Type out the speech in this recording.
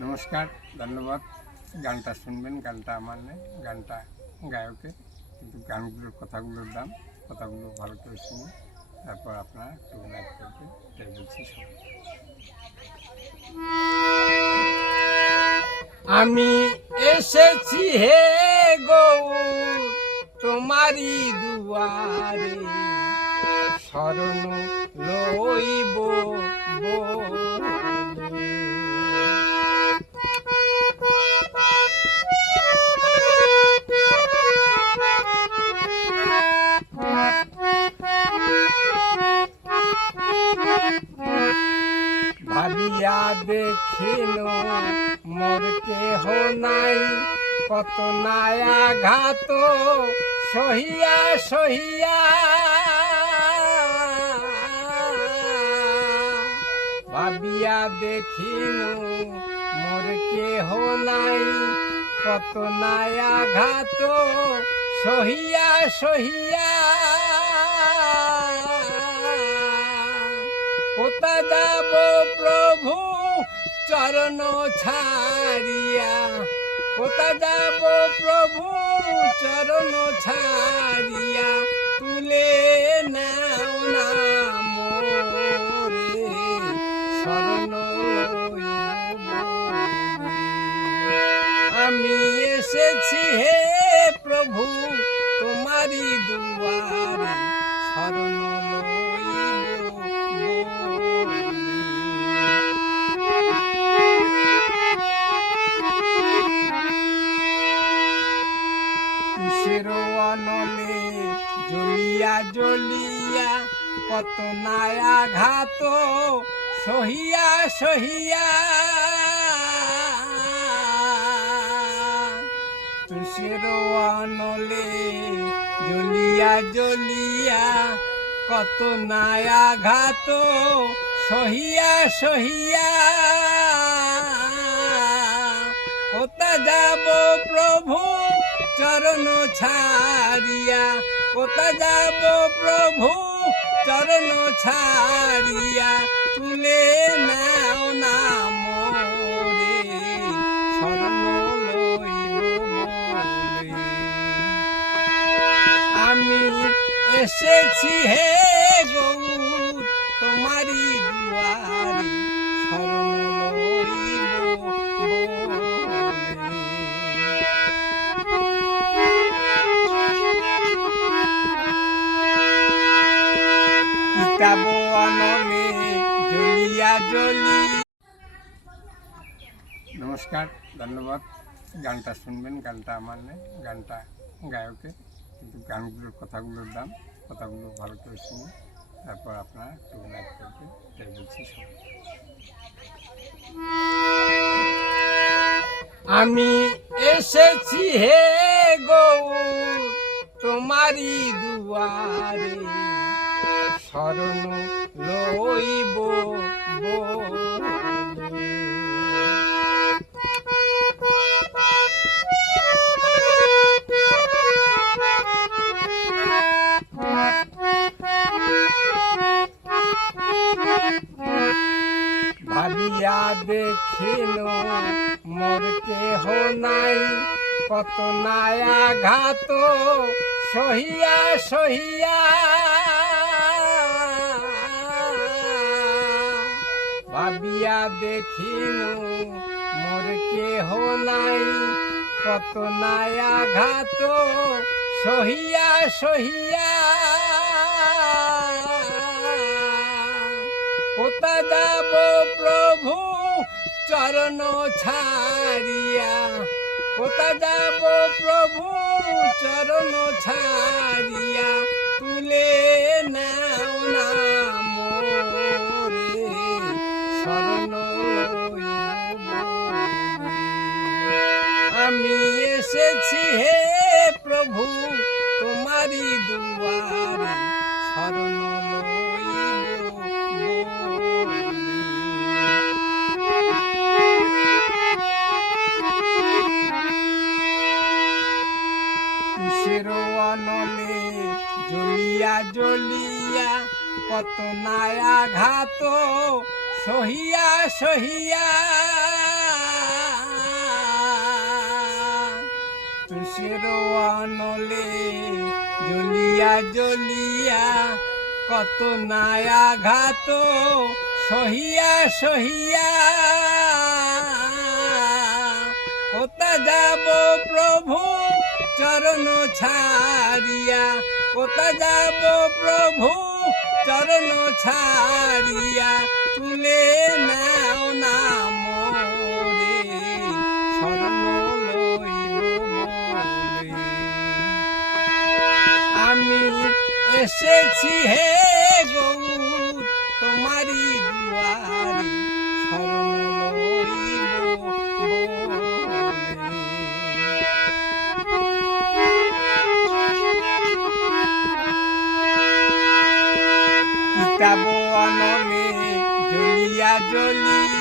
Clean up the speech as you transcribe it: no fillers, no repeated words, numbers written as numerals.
নমস্কার, ধন্যবাদ। গানটা শুনবেন, গানটা আমার নেই, গানটা গায়কের, কিন্তু গানগুলোর কথাগুলো ভালো করে শুনুন, তারপর আপনারা একটু লাইক করবেন, এটাই বলছি সবাই। আমি এসেছি হে গৌর তোমারি দুয়ারে, শরণ লইব বলে। ভাবিয়া দেখিল মোর কেহ নাই, কত নাই আঘাত সহিয়া সহিয়া। ভাবিয়া দেখিল মোর কেহ নাই, কত নাই আঘাত সহিয়া সহিয়া। কোথা যাব প্রভু চরণ ছাড়িয়া, কোথা যাব প্রভু চরণ ছাড়িয়া, তুলে নাও না মোরে শরণ লইব বলে। আমি এসেছি হে প্রভু তোমারি দুয়ারে, শরণ লইব বলে। তুষের অনলে জ্বলিয়া জ্বলিয়া, কত নাই আঘাত সহিয়া সহিয়া। তুষের অনলে জ্বলিয়া জ্বলিয়া, কত নাই আঘাত সহিয়া সহিয়া। কোথা যাব প্রভু চরণ ছাড়িয়া, কোথা যাব প্রভু চরণ ছাড়িয়া, তুলে নাও না মোরে শরণ লইব বলে। আমি এসেছি হে গৌর তোমারি দুয়ারে, শরণ লইব বলে। কিতাব অনলে জ্বলিয়া জ্বলিয়া। নমস্কার, ধন্যবাদ। গানটা শুনবেন, গানটা আমার নেই, গানটা গায়কের, কিন্তু গানগুলোর কথাগুলো ভালো করে শুনুন, তারপর আপনারা একটু লাইক করবেন, এটাই বলছি সবাই। আমি এসেছি হে গৌর তোমারি দুয়ারে, শরণ লইব বলে। ভাবিয়া দেখিল মোর কেহ নাই, কত নাই আঘাত সহিয়া সহিয়া। ভাবিয়া দেখিল মোর কেহ নাই, কত নাই আঘাত সহিয়া সহিয়া। কোথা যাব প্রভু চরণ ছাড়িয়া, কোথা যাব প্রভু চরণ ছাড়িয়া, তুলে নাও না মোরে শরণ লইব বলে। আমি এসেছি হে প্রভু তোমারি দুয়ারে, শরণ লইব বলে। তুষের অনলে জ্বলিয়া জ্বলিয়া, কত নাই আঘাত সহিয়া সহিয়া। বিষের আনলে জ্বলিয়া জ্বলিয়া কত নায়াঘাত সহিয়া সহিয়া কোথা যাব প্রভু চরণ ছাড়িয়া, কোথা যাব প্রভু চরণ ছাড়িয়া, তুলে নাও না মোরে শরণ লইব বলে। আমি এসেছি হে